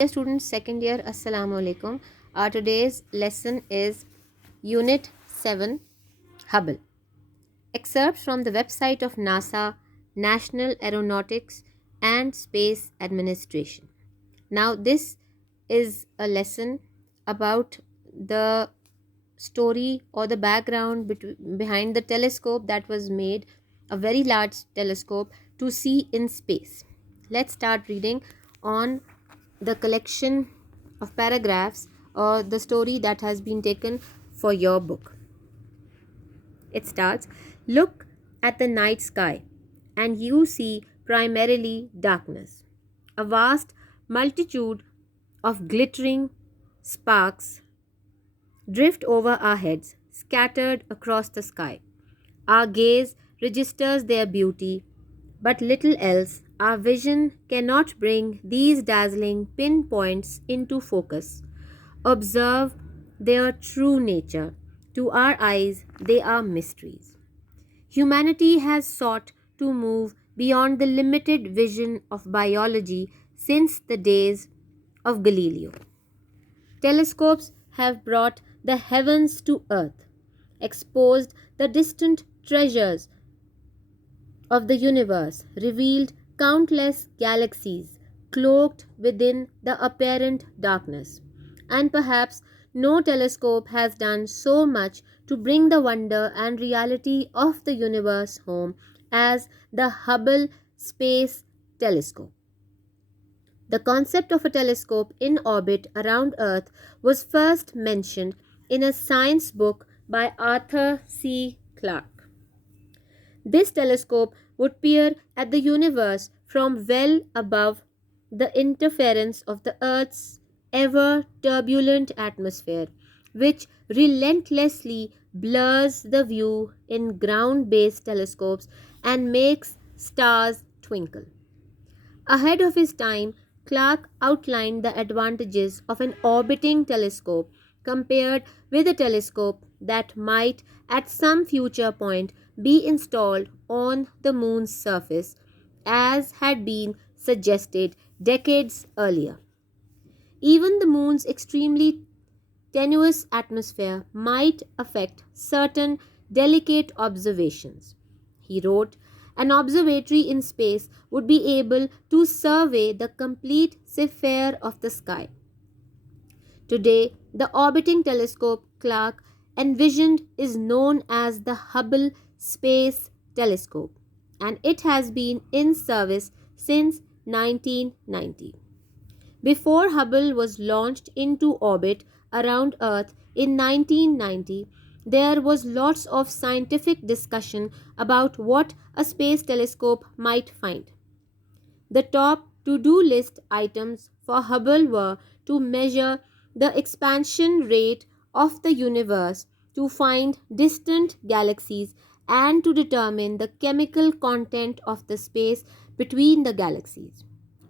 Dear students, second year, Assalamu alaikum. Our today's lesson is Unit 7, Hubble. Excerpts from the website of NASA, National Aeronautics and Space Administration. Now, this is a lesson about the story or the background behind the telescope that was made, a very large telescope, to see in space. Let's start reading on the collection of paragraphs or the story that has been taken for your book. It starts, look at the night sky and you see primarily darkness. A vast multitude of glittering sparks drift over our heads, scattered across the sky. Our gaze registers their beauty, but little else. Our vision cannot bring these dazzling pinpoints into focus. Observe their true nature. To our eyes, they are mysteries. Humanity has sought to move beyond the limited vision of biology since the days of Galileo. Telescopes have brought the heavens to earth, exposed the distant treasures of the universe, revealed countless galaxies cloaked within the apparent darkness. And perhaps no telescope has done so much to bring the wonder and reality of the universe home as the Hubble Space Telescope. The concept of a telescope in orbit around Earth was first mentioned in a science book by Arthur C. Clarke. This telescope would peer at the universe from well above the interference of the Earth's ever turbulent atmosphere, which relentlessly blurs the view in ground based telescopes and makes stars twinkle. Ahead of his time, Clarke outlined the advantages of an orbiting telescope compared with a telescope that might at some future point be installed on the moon's surface, as had been suggested decades earlier. Even the moon's extremely tenuous atmosphere might affect certain delicate observations. He wrote, an observatory in space would be able to survey the complete sphere of the sky. Today, the orbiting telescope Clarke envisioned is known as the Hubble Space Telescope, and it has been in service since 1990. Before Hubble was launched into orbit around Earth in 1990, there was lots of scientific discussion about what a space telescope might find. The top to-do list items for Hubble were to measure the expansion rate of the universe, to find distant galaxies, and to determine the chemical content of the space between the galaxies.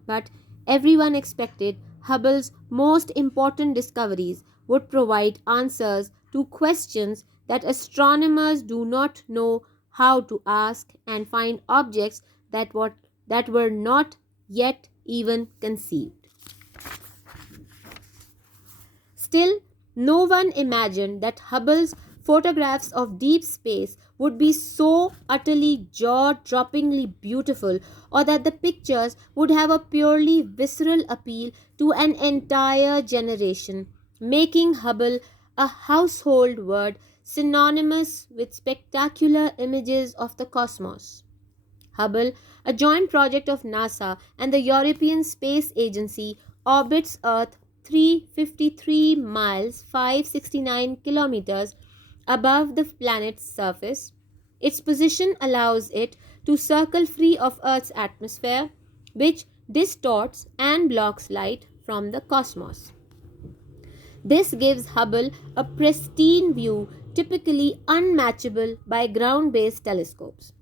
But everyone expected Hubble's most important discoveries would provide answers to questions that astronomers do not know how to ask and find objects that were not yet even conceived. Still, no one imagined that Hubble's photographs of deep space would be so utterly jaw droppingly beautiful, or that the pictures would have a purely visceral appeal to an entire generation, making Hubble a household word synonymous with spectacular images of the cosmos. Hubble, a joint project of NASA and the European Space Agency, orbits Earth 353 miles 569 kilometers above the planet's surface. Its position allows it to circle free of Earth's atmosphere, which distorts and blocks light from the cosmos. This gives Hubble a pristine view typically unmatchable by ground based telescopes.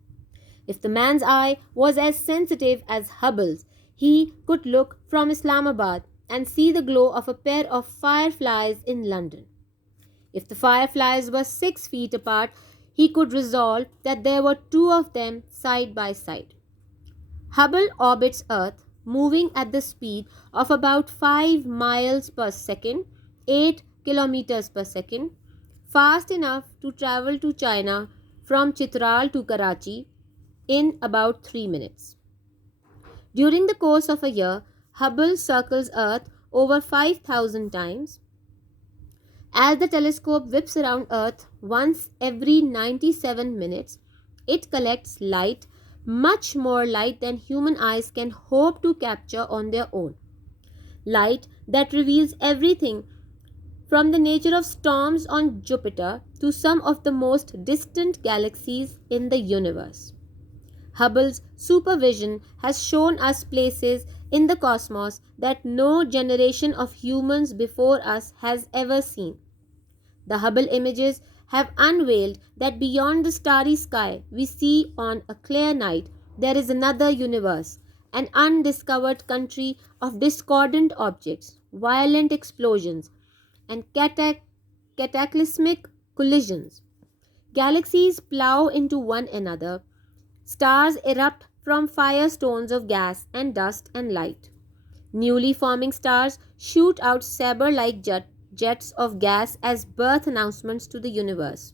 If the man's eye was as sensitive as Hubble's, he could look from Islamabad and see the glow of a pair of fireflies in London. If the fireflies were 6 feet apart, he could resolve that there were two of them side by side. Hubble orbits Earth moving at the speed of about 5 miles per second, 8 kilometers per second, fast enough to travel to China from Chitral to Karachi in about 3 minutes. During the course of a year, Hubble circles Earth over 5,000 times. As the telescope whips around Earth once every 97 minutes, it collects light, much more light than human eyes can hope to capture on their own. Light that reveals everything from the nature of storms on Jupiter to some of the most distant galaxies in the universe. Hubble's supervision has shown us places in the cosmos that no generation of humans before us has ever seen. The Hubble images have unveiled that beyond the starry sky we see on a clear night, there is another universe, an undiscovered country of discordant objects, violent explosions, and cataclysmic collisions. Galaxies plow into one another, stars erupt from firestones of gas and dust and light. Newly forming stars shoot out saber like jets of gas as birth announcements to the universe.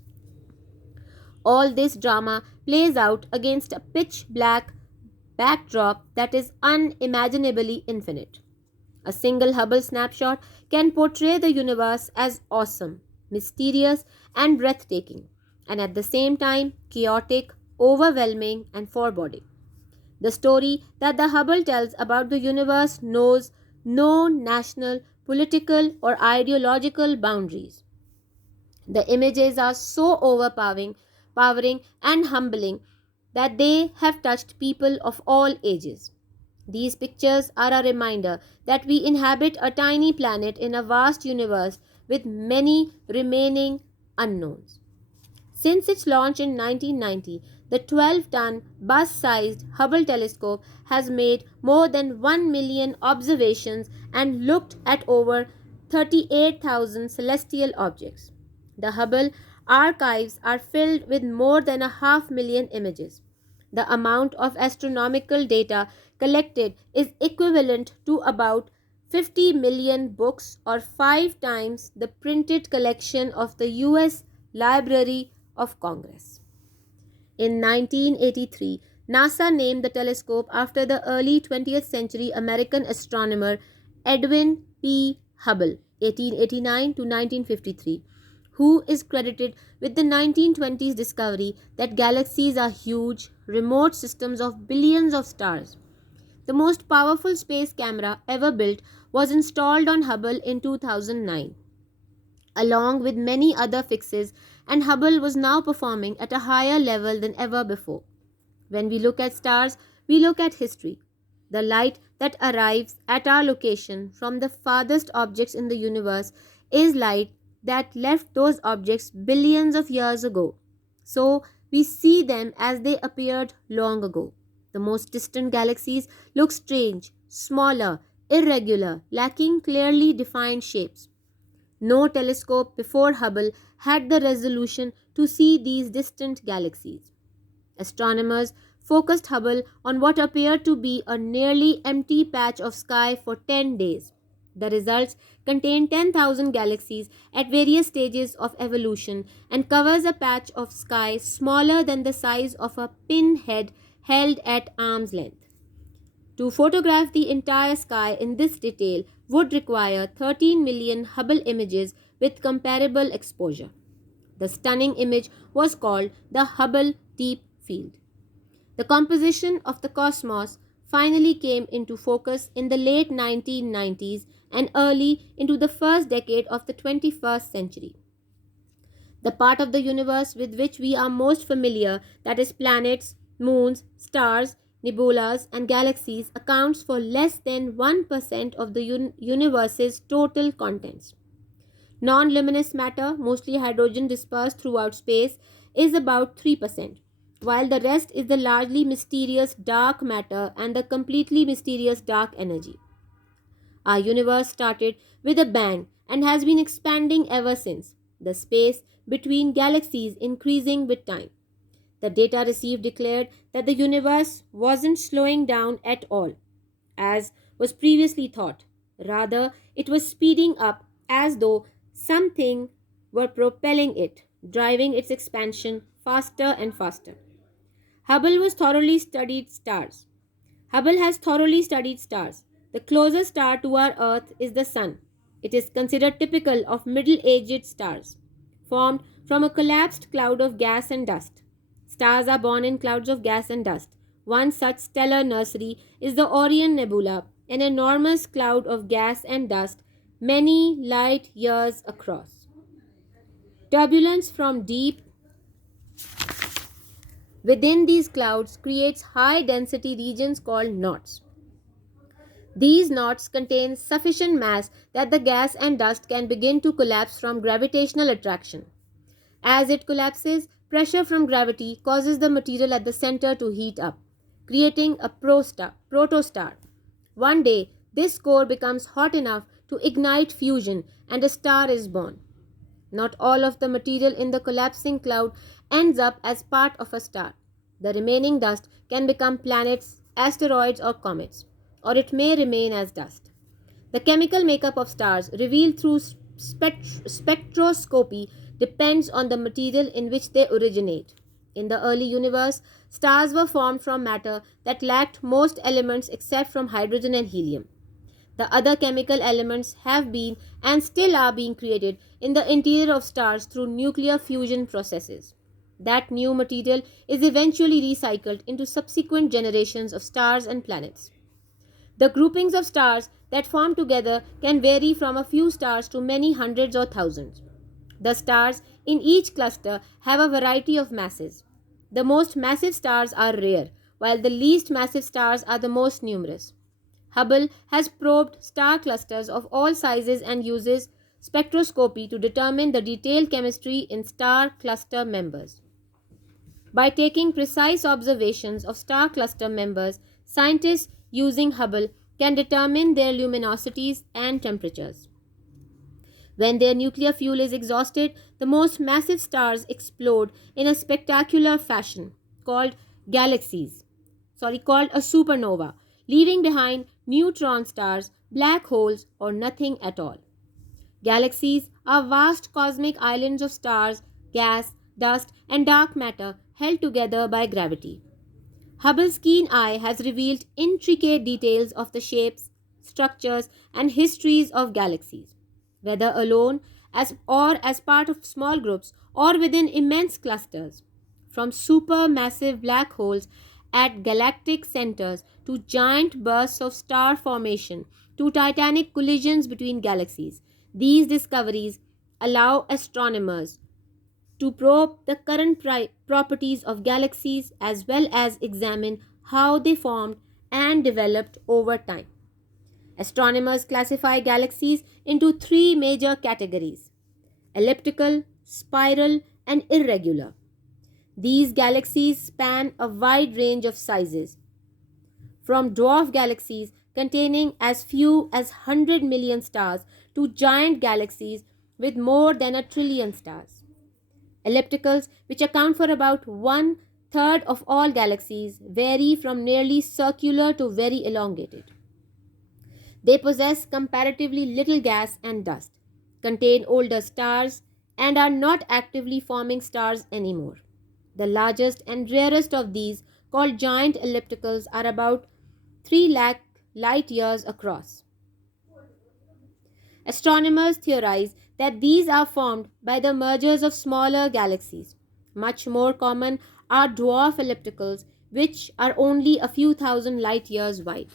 All this drama plays out against a pitch black backdrop that is unimaginably infinite. A single Hubble snapshot can portray the universe as awesome, mysterious, and breathtaking, and at the same time chaotic, overwhelming, and foreboding. The story that the Hubble tells about the universe knows no national, political, or ideological boundaries. The images are so powering and humbling that they have touched people of all ages. These pictures are a reminder that we inhabit a tiny planet in a vast universe with many remaining unknowns. Since its launch in 1990, the 12-ton bus-sized Hubble telescope has made more than 1 million observations and looked at over 38,000 celestial objects. The Hubble archives are filled with more than a half million images. The amount of astronomical data collected is equivalent to about 50 million books or 5 times the printed collection of the US Library of Congress. In 1983, NASA named the telescope after the early 20th century American astronomer Edwin P. Hubble, 1889 to 1953, who is credited with the 1920s discovery that galaxies are huge, remote systems of billions of stars. The most powerful space camera ever built was installed on Hubble in 2009, along with many other fixes, and Hubble was now performing at a higher level than ever before. When we look at stars, we look at history. The light that arrives at our location from the farthest objects in the universe is light that left those objects billions of years ago. So, we see them as they appeared long ago. The most distant galaxies look strange, smaller, irregular, lacking clearly defined shapes. No telescope before Hubble had the resolution to see these distant galaxies. Astronomers focused Hubble on what appeared to be a nearly empty patch of sky for 10 days. The results contain 10,000 galaxies at various stages of evolution and covers a patch of sky smaller than the size of a pinhead held at arm's length. To photograph the entire sky in this detail would require 13 million Hubble images with comparable exposure. The stunning image was called the Hubble Deep Field. The composition of the cosmos finally came into focus in the late 1990s and early into the first decade of the 21st century. The part of the universe with which we are most familiar, that is planets, moons, stars, nebulas, and galaxies, accounts for less than 1% of the universe's total contents. Non-luminous matter, mostly hydrogen dispersed throughout space, is about 3%, while the rest is the largely mysterious dark matter and the completely mysterious dark energy. Our universe started with a bang and has been expanding ever since, the space between galaxies increasing with time. The data received declared that the universe wasn't slowing down at all. as was previously thought. Rather, it was speeding up as though something were propelling it, driving its expansion faster and faster. Hubble was thoroughly studied stars. Hubble has thoroughly studied stars. The closest star to our Earth is the Sun. It is considered typical of middle aged stars, formed from a collapsed cloud of gas and dust. Stars are born in clouds of gas and dust. One such stellar nursery is the Orion Nebula, an enormous cloud of gas and dust many light years across. Turbulence from deep within these clouds creates high density regions called knots. These knots contain sufficient mass that the gas and dust can begin to collapse from gravitational attraction. As it collapses, pressure from gravity causes the material at the center to heat up, creating a protostar. One day, this core becomes hot enough to ignite fusion and a star is born. Not all of the material in the collapsing cloud ends up as part of a star. The remaining dust can become planets, asteroids, or comets, or it may remain as dust. The chemical makeup of stars revealed through spectroscopy depends on the material in which they originate. In the early universe, stars were formed from matter that lacked most elements except from hydrogen and helium. The other chemical elements have been and still are being created in the interior of stars through nuclear fusion processes. That new material is eventually recycled into subsequent generations of stars and planets. The groupings of stars that form together can vary from a few stars to many hundreds or thousands. The stars in each cluster have a variety of masses. The most massive stars are rare, while the least massive stars are the most numerous. Hubble has probed star clusters of all sizes and uses spectroscopy to determine the detailed chemistry in star cluster members. By taking precise observations of star cluster members, scientists using Hubble can determine their luminosities and temperatures. When their nuclear fuel is exhausted, the most massive stars explode in a spectacular fashion called called a supernova, leaving behind neutron stars, black holes, or nothing at all. Galaxies are vast cosmic islands of stars, gas, dust, and dark matter held together by gravity. Hubble's keen eye has revealed intricate details of the shapes, structures, and histories of galaxies, whether alone or as part of small groups or within immense clusters. From supermassive black holes at galactic centers to giant bursts of star formation to titanic collisions between galaxies, these discoveries allow astronomers to probe the current properties of galaxies as well as examine how they formed and developed over time. Astronomers classify galaxies into three major categories: elliptical, spiral, and irregular. These galaxies span a wide range of sizes, from dwarf galaxies containing as few as 100 million stars to giant galaxies with more than a trillion stars. Ellipticals, which account for about one third of all galaxies, vary from nearly circular to very elongated. They possess comparatively little gas and dust, contain older stars, and are not actively forming stars anymore. The largest and rarest of these, called giant ellipticals, are about 3 lakh light years across. Astronomers theorize that these are formed by the mergers of smaller galaxies. Much more common are dwarf ellipticals, which are only a few thousand light years wide.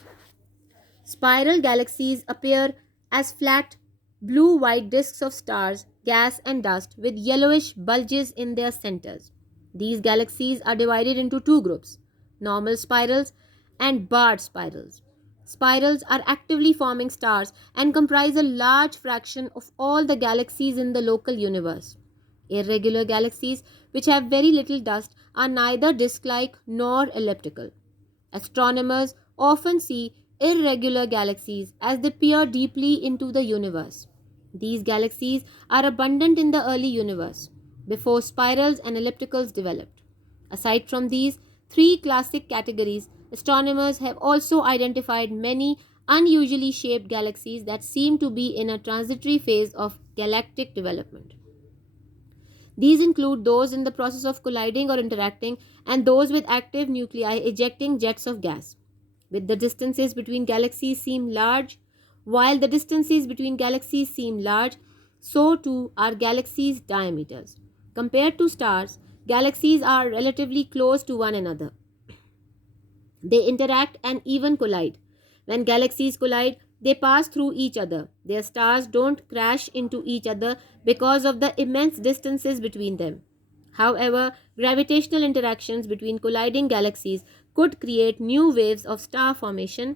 Spiral galaxies appear as flat, blue-white disks of stars, gas, and dust with yellowish bulges in their centers. These galaxies are divided into two groups: normal spirals and barred spirals. Spirals are actively forming stars and comprise a large fraction of all the galaxies in the local universe. Irregular galaxies, which have very little dust, are neither disk-like nor elliptical. Astronomers often see irregular galaxies as they peer deeply into the universe. These galaxies are abundant in the early universe, before spirals and ellipticals developed. Aside from these three classic categories, astronomers have also identified many unusually shaped galaxies that seem to be in a transitory phase of galactic development. These include those in the process of colliding or interacting, and those with active nuclei ejecting jets of gas. With the distances between galaxies seem large, while the distances between galaxies seem large, so too are galaxies' diameters. Compared to stars, galaxies are relatively close to one another. They interact and even collide. When galaxies collide, they pass through each other. Their stars don't crash into each other because of the immense distances between them. However, gravitational interactions between colliding galaxies could create new waves of star formation,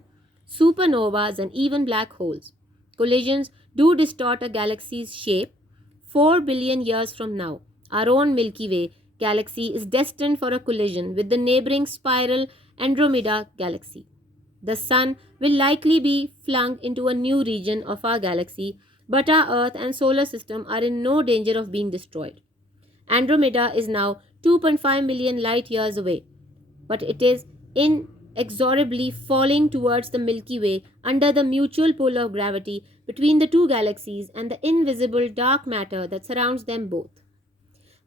supernovas, and even black holes. Collisions do distort a galaxy's shape. 4 billion years from now, our own Milky Way galaxy is destined for a collision with the neighboring spiral Andromeda galaxy. The Sun will likely be flung into a new region of our galaxy, but our Earth and solar system are in no danger of being destroyed. Andromeda is now 2.5 million light years away, but it is inexorably falling towards the Milky Way under the mutual pull of gravity between the two galaxies and the invisible dark matter that surrounds them both.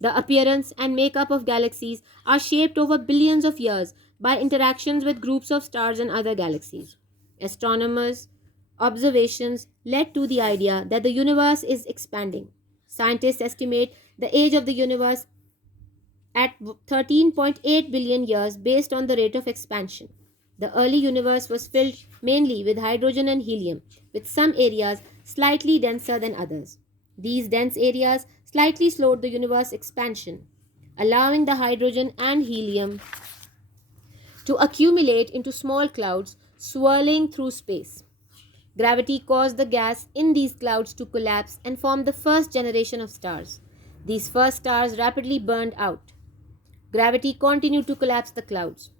The appearance and makeup of galaxies are shaped over billions of years by interactions with groups of stars and other galaxies. Astronomers' observations led to the idea that the universe is expanding. Scientists estimate the age of the universe at 13.8 billion years based on the rate of expansion. The early universe was filled mainly with hydrogen and helium, with some areas slightly denser than others. These dense areas slightly slowed the universe expansion, allowing the hydrogen and helium to accumulate into small clouds swirling through space. Gravity caused the gas in these clouds to collapse and form the first generation of stars. These first stars rapidly burned out. Gravity continued to collapse the clouds.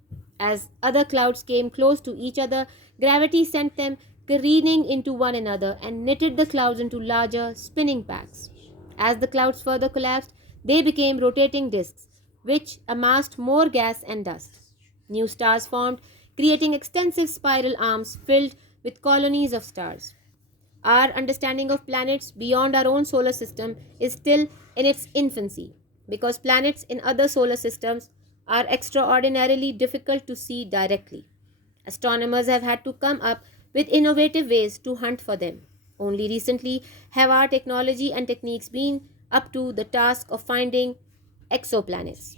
As other clouds came close to each other, gravity sent them careening into one another and knitted the clouds into larger, spinning packs. As the clouds further collapsed, they became rotating disks, which amassed more gas and dust. New stars formed, creating extensive spiral arms filled with colonies of stars. Our understanding of planets beyond our own solar system is still in its infancy because planets in other solar systems are extraordinarily difficult to see directly. Astronomers have had to come up with innovative ways to hunt for them. Only recently have our technology and techniques been up to the task of finding exoplanets.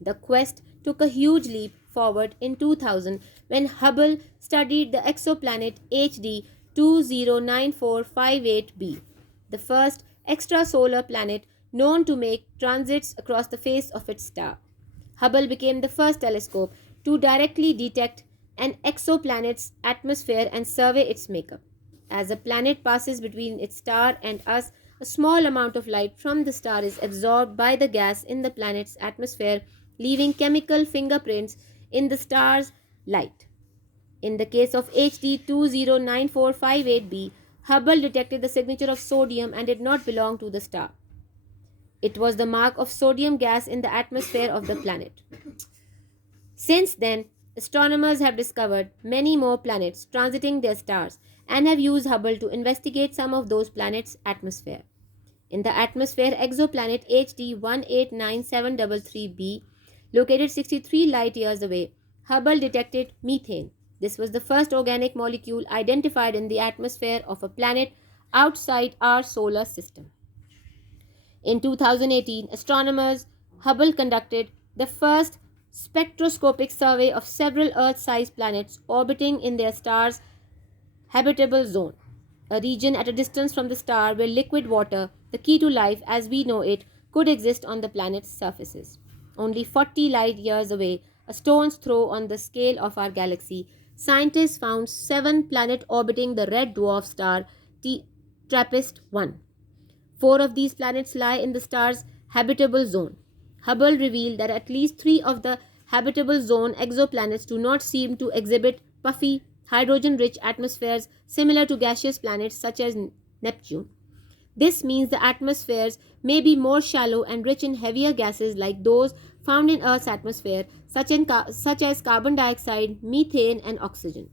The quest took a huge leap forward in 2000 when Hubble studied the exoplanet HD 209458b, the first extrasolar planet known to make transits across the face of its star. Hubble became the first telescope to directly detect an exoplanet's atmosphere and survey its makeup. As a planet passes between its star and us, a small amount of light from the star is absorbed by the gas in the planet's atmosphere, leaving chemical fingerprints in the star's light. In the case of HD 209458b, Hubble detected the signature of sodium and did not belong to the star. It was the mark of sodium gas in the atmosphere of the planet. Since then, astronomers have discovered many more planets transiting their stars and have used Hubble to investigate some of those planets' atmosphere. In the atmosphere, exoplanet HD 189733b, located 63 light years away, Hubble detected methane. This was the first organic molecule identified in the atmosphere of a planet outside our solar system. In 2018, astronomers Hubble conducted the first spectroscopic survey of several Earth-sized planets orbiting in their star's habitable zone, a region at a distance from the star where liquid water, the key to life as we know it, could exist on the planet's surfaces. Only 40 light years away, a stone's throw on the scale of our galaxy, scientists found 7 planets orbiting the red dwarf star TRAPPIST-1. 4 of these planets lie in the star's habitable zone. Hubble revealed that at least 3 of the habitable zone exoplanets do not seem to exhibit puffy, hydrogen-rich atmospheres similar to gaseous planets such as Neptune. This means the atmospheres may be more shallow and rich in heavier gases like those found in Earth's atmosphere, such as carbon dioxide, methane, and oxygen.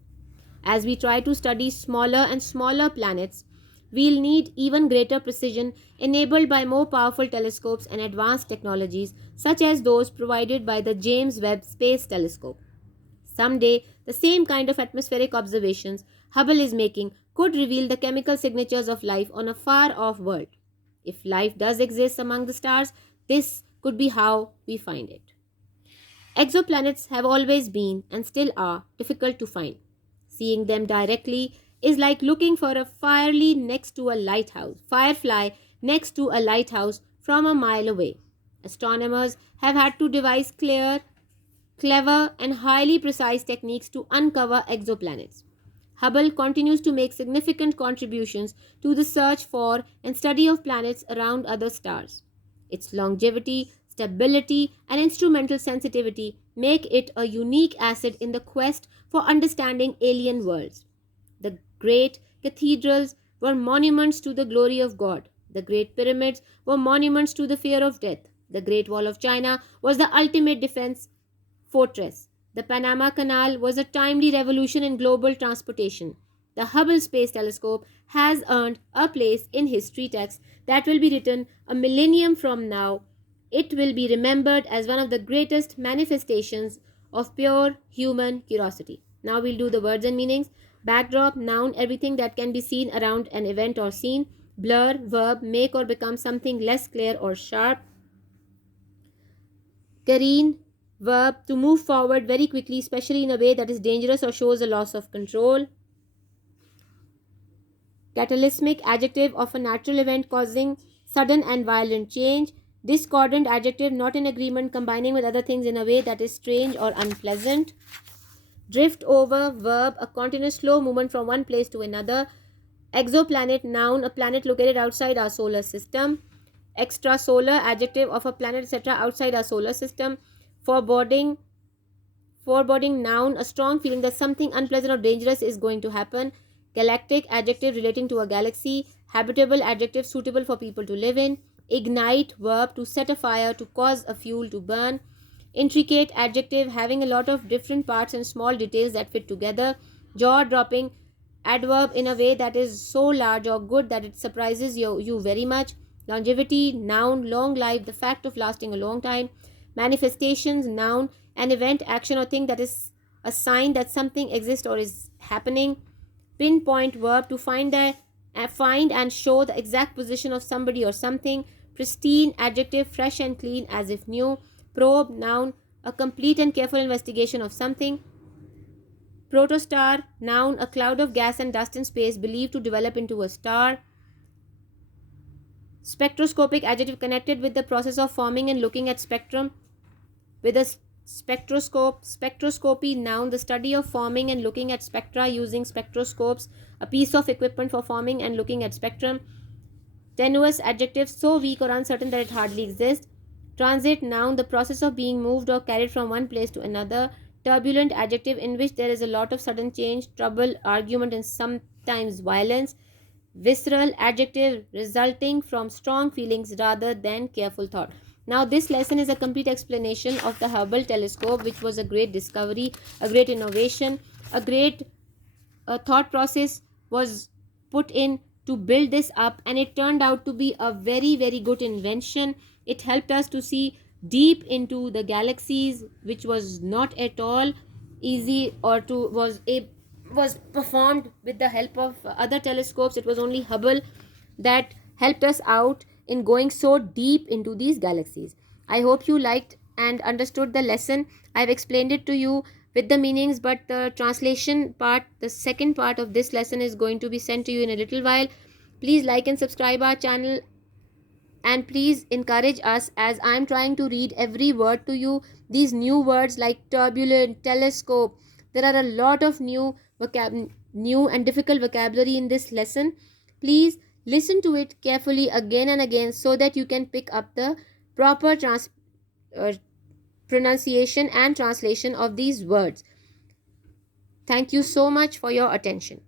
As we try to study smaller and smaller planets, we'll need even greater precision enabled by more powerful telescopes and advanced technologies such as those provided by the James Webb Space Telescope. Someday, the same kind of atmospheric observations Hubble is making could reveal the chemical signatures of life on a far off world. If life does exist among the stars, this could be how we find it. Exoplanets have always been and still are difficult to find. Seeing them directly is like looking for a firefly next to a lighthouse from a mile away. Astronomers have had to devise clever, and highly precise techniques to uncover exoplanets. Hubble continues to make significant contributions to the search for and study of planets around other stars. Its longevity, stability, and instrumental sensitivity make it a unique asset in the quest for understanding alien worlds. The great cathedrals were monuments to the glory of God. The great pyramids were monuments to the fear of death. The Great Wall of China was the ultimate defense fortress. The Panama Canal was a timely revolution in global transportation. The Hubble Space Telescope has earned a place in history texts that will be written a millennium from now. It will be remembered as one of the greatest manifestations of pure human curiosity. Now we'll do the words and meanings. Backdrop, noun, everything that can be seen around an event or scene. Blur, verb, make or become something less clear or sharp. Careen, verb, to move forward very quickly, especially in a way that is dangerous or shows a loss of control. Catalysmic, adjective of a natural event causing sudden and violent change. Discordant, adjective not in agreement, combining with other things in a way that is strange or unpleasant. Drift over, verb, a continuous slow movement from one place to another. Exoplanet, noun, a planet located outside our solar system. Extrasolar, adjective of a planet, etc., outside our solar system. Foreboding, noun, a strong feeling that something unpleasant or dangerous is going to happen. Galactic, adjective relating to a galaxy. Habitable, adjective suitable for people to live in. Ignite, verb, to set a fire, to cause a fuel to burn. Intricate, adjective having a lot of different parts and small details that fit together. Jaw-dropping, adverb in a way that is so large or good that it surprises you very much. Longevity, noun, long life, the fact of lasting a long time. Manifestations, noun, an event, action or thing that is a sign that something exists or is happening. Pinpoint, verb, to find and show the exact position of somebody or something. Pristine, adjective, fresh and clean as if new. Probe, noun, a complete and careful investigation of something. Protostar, noun, a cloud of gas and dust in space believed to develop into a star. Spectroscopic, adjective connected with the process of forming and looking at spectrum. With a spectroscope. Spectroscopy, noun, the study of forming and looking at spectra using spectroscopes, a piece of equipment for forming and looking at spectrum. Tenuous, adjective, so weak or uncertain that it hardly exists. Transit, noun, the process of being moved or carried from one place to another. Turbulent, adjective, in which there is a lot of sudden change, trouble, argument, and sometimes violence. Visceral, adjective, resulting from strong feelings rather than careful thought. Now, this lesson is a complete explanation of the Hubble telescope, which was a great discovery, a great innovation, a great thought process was put in to build this up, and it turned out to be a very, very good invention. It helped us to see deep into the galaxies, which was not at all easy or was performed with the help of other telescopes. It was only Hubble that helped us out in going so deep into these galaxies. I hope you liked and understood the lesson. I've explained it to you with the meanings, but the translation part, the second part of this lesson, is going to be sent to you in a little while. Please like and subscribe our channel, and please encourage us as I'm trying to read every word to you. These new words like turbulent, telescope, there are a lot of new and difficult vocabulary in this lesson. Please listen to it carefully again and again so that you can pick up the proper pronunciation and translation of these words. Thank you so much for your attention.